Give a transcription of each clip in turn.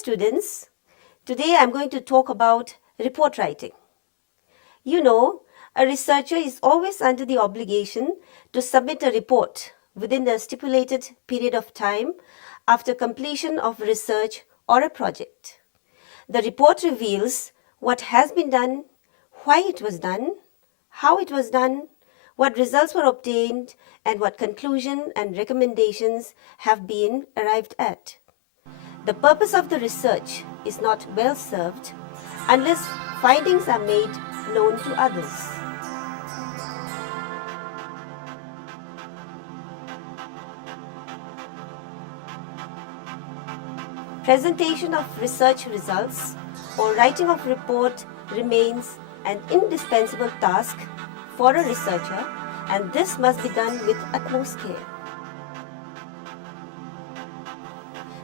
students, today I'm going to talk about report writing. You know, a researcher is always under the obligation to submit a report within the stipulated period of time after completion of research or a project. The report reveals what has been done, why it was done, how it was done, what results were obtained, and what conclusion and recommendations have been arrived at. The purpose of the research is not well served unless findings are made known to others. Presentation of research results or writing of report remains an indispensable task for a researcher, and this must be done with utmost care.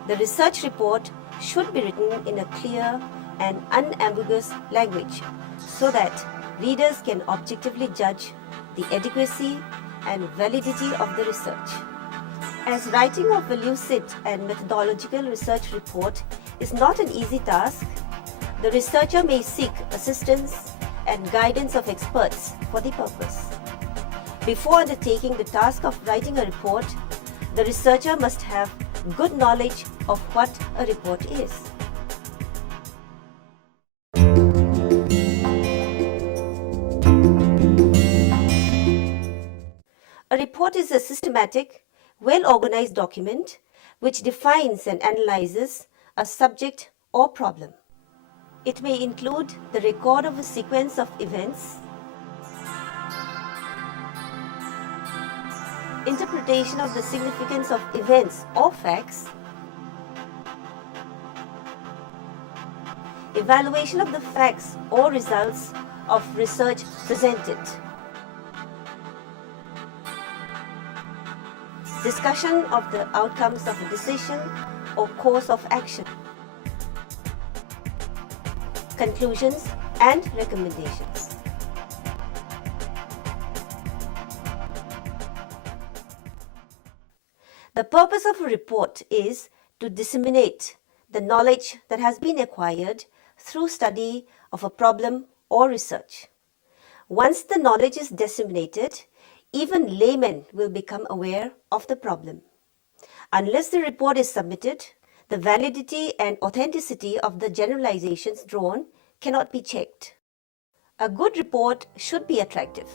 The research report should be written in a clear and unambiguous language so that readers can objectively judge the adequacy and validity of the research. As writing of a lucid and methodological research report is not an easy task, the researcher may seek assistance and guidance of experts for the purpose. Before undertaking the task of writing a report, the researcher must have good knowledge of what a report is. A report is a systematic, well-organized document which defines and analyzes a subject or problem. It may include the record of a sequence of events, interpretation of the significance of events or facts, evaluation of the facts or results of research presented, discussion of the outcomes of a decision or course of action, conclusions and recommendations. The purpose of a report is to disseminate the knowledge that has been acquired through study of a problem or research. Once the knowledge is disseminated, even laymen will become aware of the problem. Unless the report is submitted, the validity and authenticity of the generalizations drawn cannot be checked. A good report should be attractive.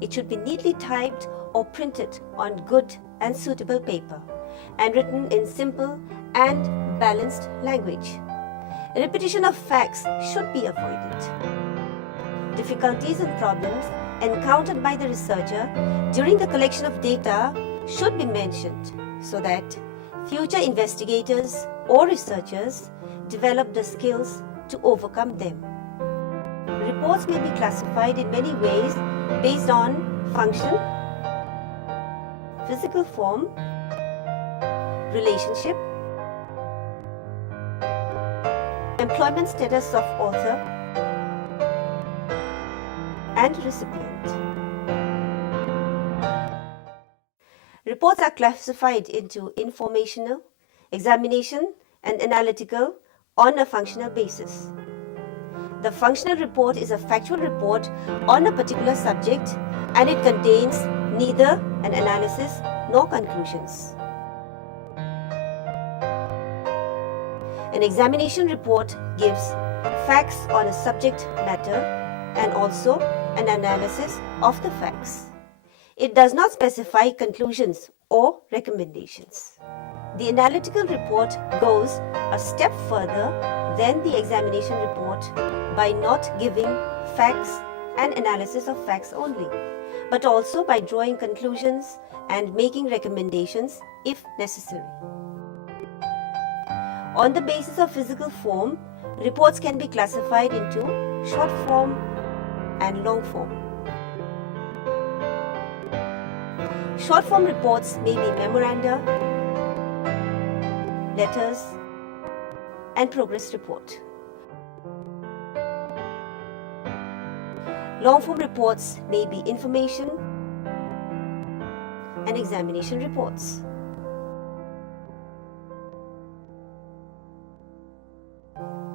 It should be neatly typed or printed on good and suitable paper and written in simple and balanced language. Repetition of facts should be avoided. Difficulties and problems encountered by the researcher during the collection of data should be mentioned so that future investigators or researchers develop the skills to overcome them. Reports may be classified in many ways based on function, physical form, relationship, employment status of author and recipient. Reports are classified into informational, examination, and analytical on a functional basis. The functional report is a factual report on a particular subject, and it contains neither an analysis nor conclusions. An examination report gives facts on a subject matter and also an analysis of the facts. It does not specify conclusions or recommendations. The analytical report goes a step further than the examination report by not giving facts and analysis of facts only, but also by drawing conclusions and making recommendations if necessary. On the basis of physical form, reports can be classified into short form and long form. Short form reports may be memoranda, letters, and progress report. Long form reports may be information and examination reports.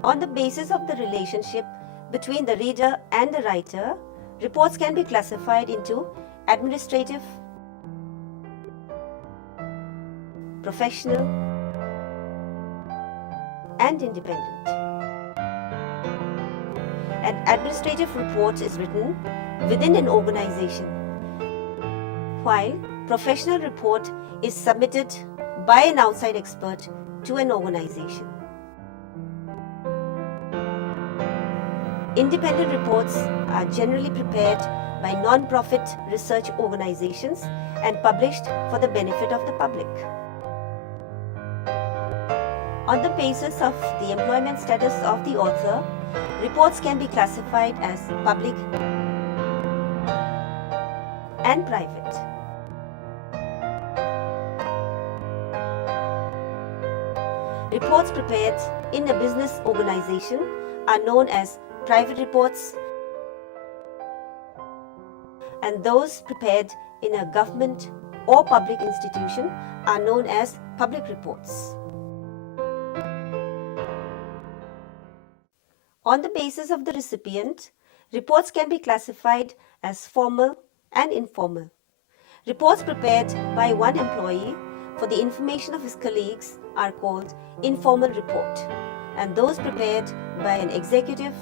On the basis of the relationship between the reader and the writer, reports can be classified into administrative, professional, and independent. An administrative report is written within an organization, while professional report is submitted by an outside expert to an organization. Independent reports are generally prepared by non-profit research organizations and published for the benefit of the public. On the basis of the employment status of the author, reports can be classified as public and private. Reports prepared in a business organization are known as private reports, and those prepared in a government or public institution are known as public reports. On the basis of the recipient, reports can be classified as formal and informal. Reports prepared by one employee for the information of his colleagues are called informal report, and those prepared by an executive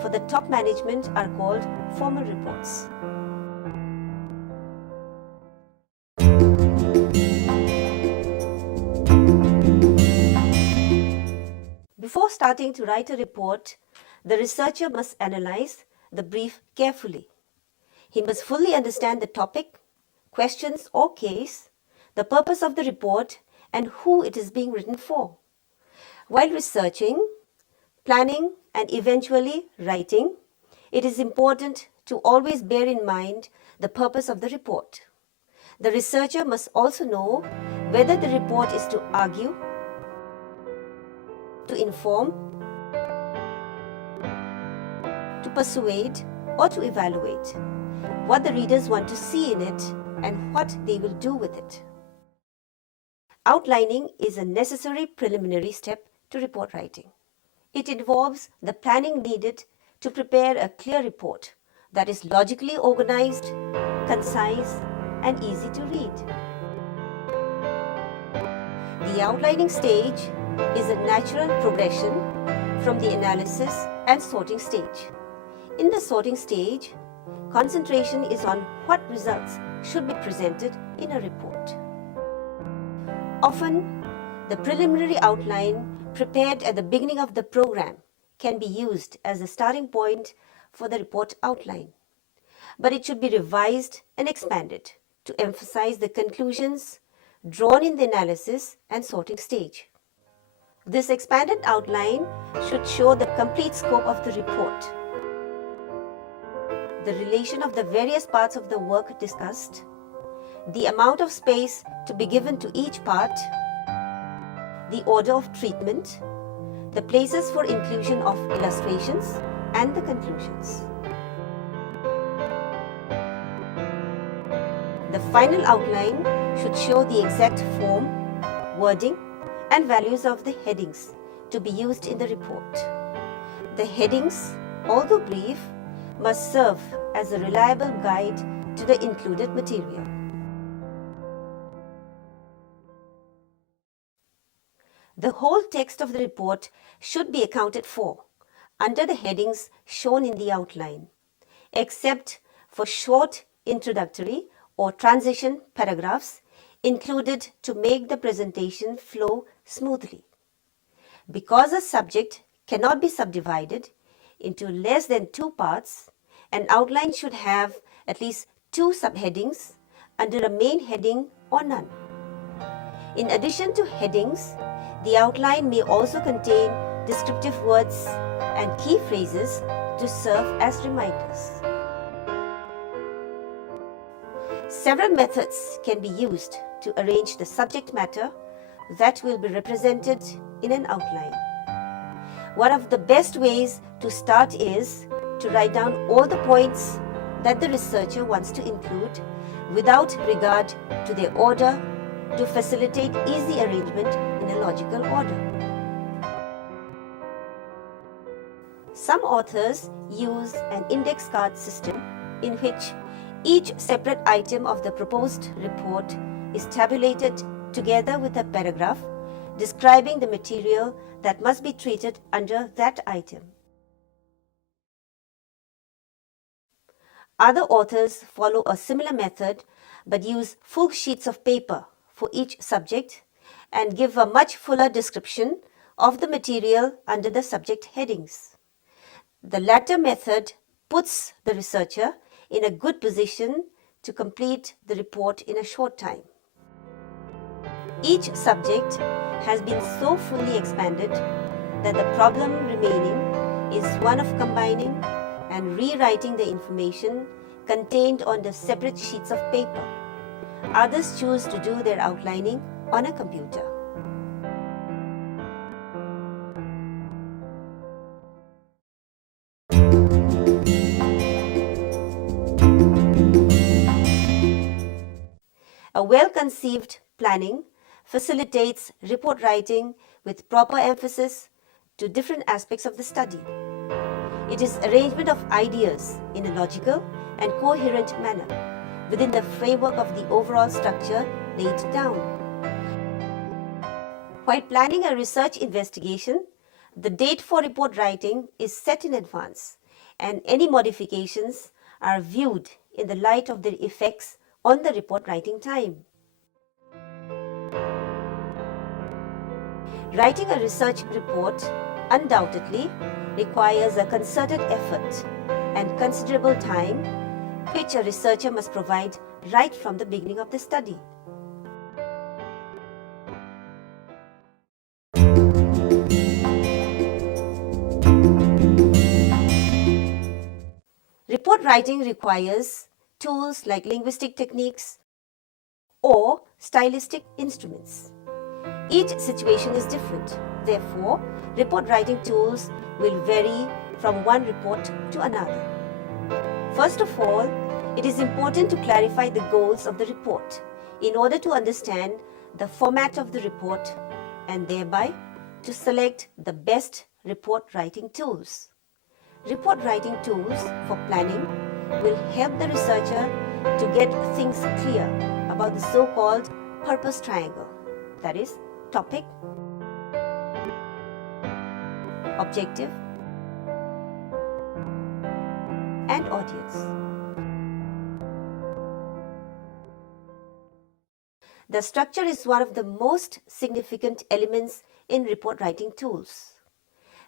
for the top management are called formal reports. Before starting to write a report, the researcher must analyze the brief carefully. He must fully understand the topic, questions or case, the purpose of the report, and who it is being written for. While researching, planning, and eventually writing, it is important to always bear in mind the purpose of the report. The researcher must also know whether the report is to argue, to inform, to persuade, or to evaluate, what the readers want to see in it and what they will do with it. Outlining is a necessary preliminary step to report writing. It involves the planning needed to prepare a clear report that is logically organized, concise, and easy to read. The outlining stage is a natural progression from the analysis and sorting stage. In the sorting stage, concentration is on what results should be presented in a report. Often, the preliminary outline prepared at the beginning of the program can be used as a starting point for the report outline, but it should be revised and expanded to emphasize the conclusions drawn in the analysis and sorting stage. This expanded outline should show the complete scope of the report, the relation of the various parts of the work discussed, the amount of space to be given to each part, the order of treatment, the places for inclusion of illustrations, and the conclusions. The final outline should show the exact form, wording, and values of the headings to be used in the report. The headings, although brief, must serve as a reliable guide to the included material. The whole text of the report should be accounted for under the headings shown in the outline, except for short introductory or transition paragraphs included to make the presentation flow smoothly. Because a subject cannot be subdivided into less than 2 parts, an outline should have at least 2 subheadings under a main heading or none. In addition to headings, the outline may also contain descriptive words and key phrases to serve as reminders. Several methods can be used to arrange the subject matter that will be represented in an outline. One of the best ways to start is to write down all the points that the researcher wants to include without regard to their order to facilitate easy arrangement in a logical order. Some authors use an index card system in which each separate item of the proposed report is tabulated together with a paragraph describing the material that must be treated under that item. Other authors follow a similar method but use full sheets of paper for each subject and give a much fuller description of the material under the subject headings. The latter method puts the researcher in a good position to complete the report in a short time. Each subject has been so fully expanded that the problem remaining is one of combining and rewriting the information contained on the separate sheets of paper. Others choose to do their outlining on a computer. A well-conceived planning facilitates report writing with proper emphasis to different aspects of the study. It is arrangement of ideas in a logical and coherent manner within the framework of the overall structure laid down. While planning a research investigation, the date for report writing is set in advance, and any modifications are viewed in the light of their effects on the report writing time. Writing a research report undoubtedly requires a concerted effort and considerable time, which a researcher must provide right from the beginning of the study. Report writing requires tools like linguistic techniques or stylistic instruments. Each situation is different. Therefore, report writing tools will vary from one report to another. First of all, it is important to clarify the goals of the report in order to understand the format of the report and thereby to select the best report writing tools. Report writing tools for planning will help the researcher to get things clear about the so-called purpose triangle, that is, topic, objective, and audience. The structure is one of the most significant elements in report writing tools.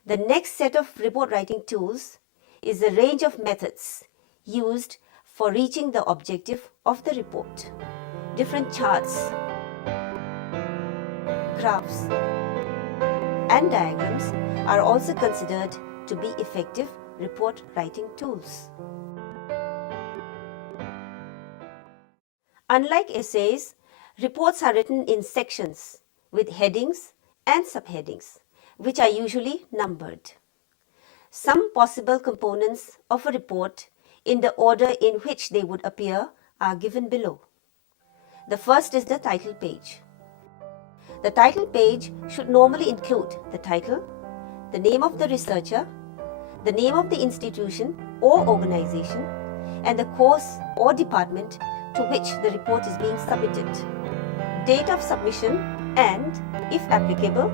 The next set of report writing tools is a range of methods used for reaching the objective of the report. Different charts, graphs, and diagrams are also considered to be effective report writing tools. Unlike essays, reports are written in sections with headings and subheadings, which are usually numbered. Some possible components of a report in the order in which they would appear are given below. The first is the title page. The title page should normally include the title, the name of the researcher, the name of the institution or organization, and the course or department to which the report is being submitted, date of submission, and, if applicable,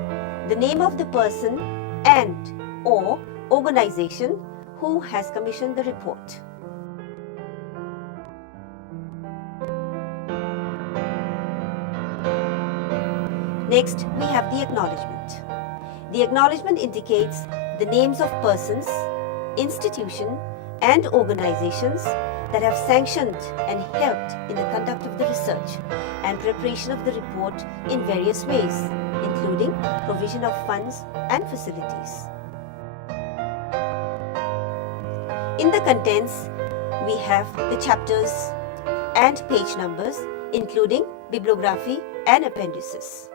the name of the person and/or organization who has commissioned the report. Next, we have the acknowledgement. The acknowledgement indicates the names of persons, institutions, and organizations that have sanctioned and helped in the conduct of the research and preparation of the report in various ways, including provision of funds and facilities. In the contents, we have the chapters and page numbers, including bibliography and appendices.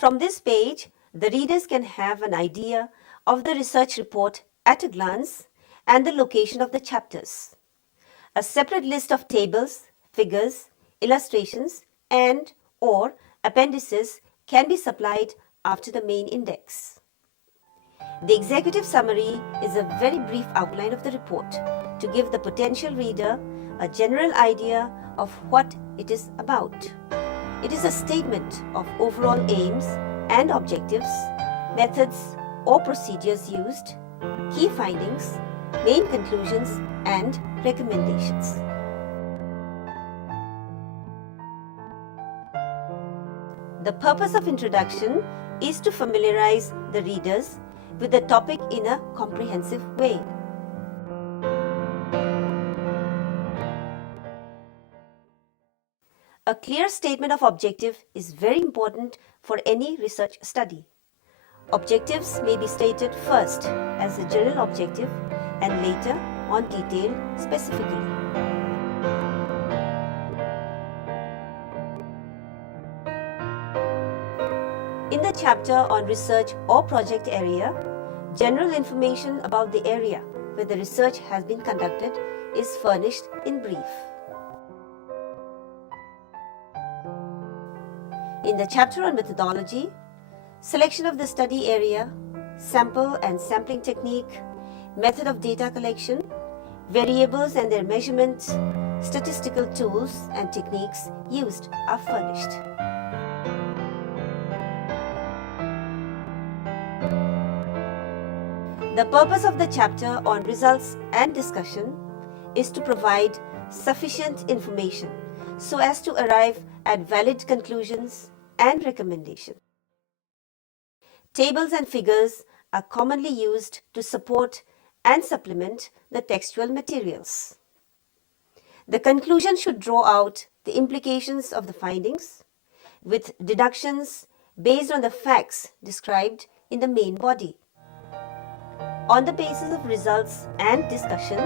From this page, the readers can have an idea of the research report at a glance and the location of the chapters. A separate list of tables, figures, illustrations, and/or appendices can be supplied after the main index. The executive summary is a very brief outline of the report to give the potential reader a general idea of what it is about. It is a statement of overall aims and objectives, methods or procedures used, key findings, main conclusions, and recommendations. The purpose of introduction is to familiarize the readers with the topic in a comprehensive way. A clear statement of objective is very important for any research study. Objectives may be stated first as a general objective and later on detailed specifically. In the chapter on research or project area, general information about the area where the research has been conducted is furnished in brief. In the chapter on methodology, selection of the study area, sample and sampling technique, method of data collection, variables and their measurements, statistical tools and techniques used are furnished. The purpose of the chapter on results and discussion is to provide sufficient information so as to arrive at valid conclusions and recommendations. Tables and figures are commonly used to support and supplement the textual materials. The conclusion should draw out the implications of the findings with deductions based on the facts described in the main body. On the basis of results and discussion,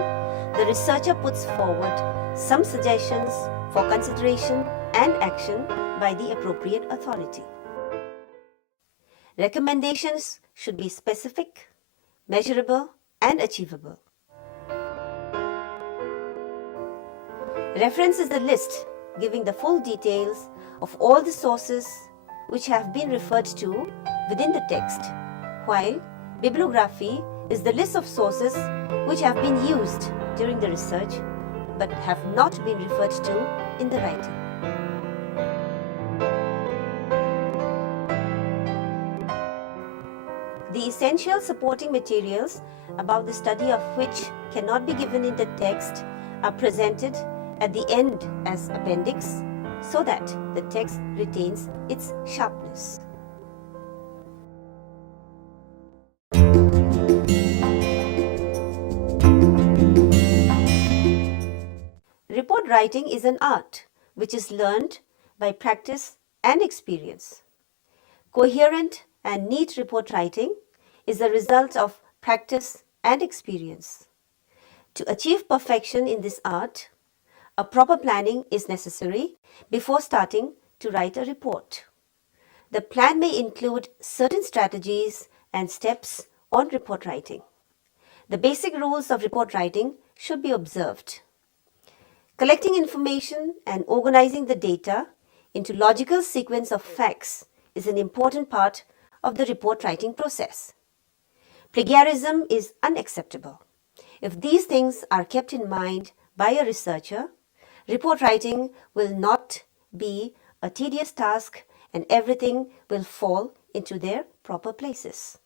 the researcher puts forward some suggestions for consideration and action by the appropriate authority. Recommendations should be specific, measurable, and achievable. Reference is the list giving the full details of all the sources which have been referred to within the text, while bibliography is the list of sources which have been used during the research but have not been referred to in the writing. The essential supporting materials about the study of which cannot be given in the text are presented at the end as appendix so that the text retains its sharpness. Report writing is an art which is learned by practice and experience. Coherent and neat report writing is the result of practice and experience. To achieve perfection in this art, a proper planning is necessary before starting to write a report. The plan may include certain strategies and steps on report writing. The basic rules of report writing should be observed. Collecting information and organizing the data into logical sequence of facts is an important part of the report writing process. Plagiarism is unacceptable. If these things are kept in mind by a researcher, report writing will not be a tedious task and everything will fall into their proper places.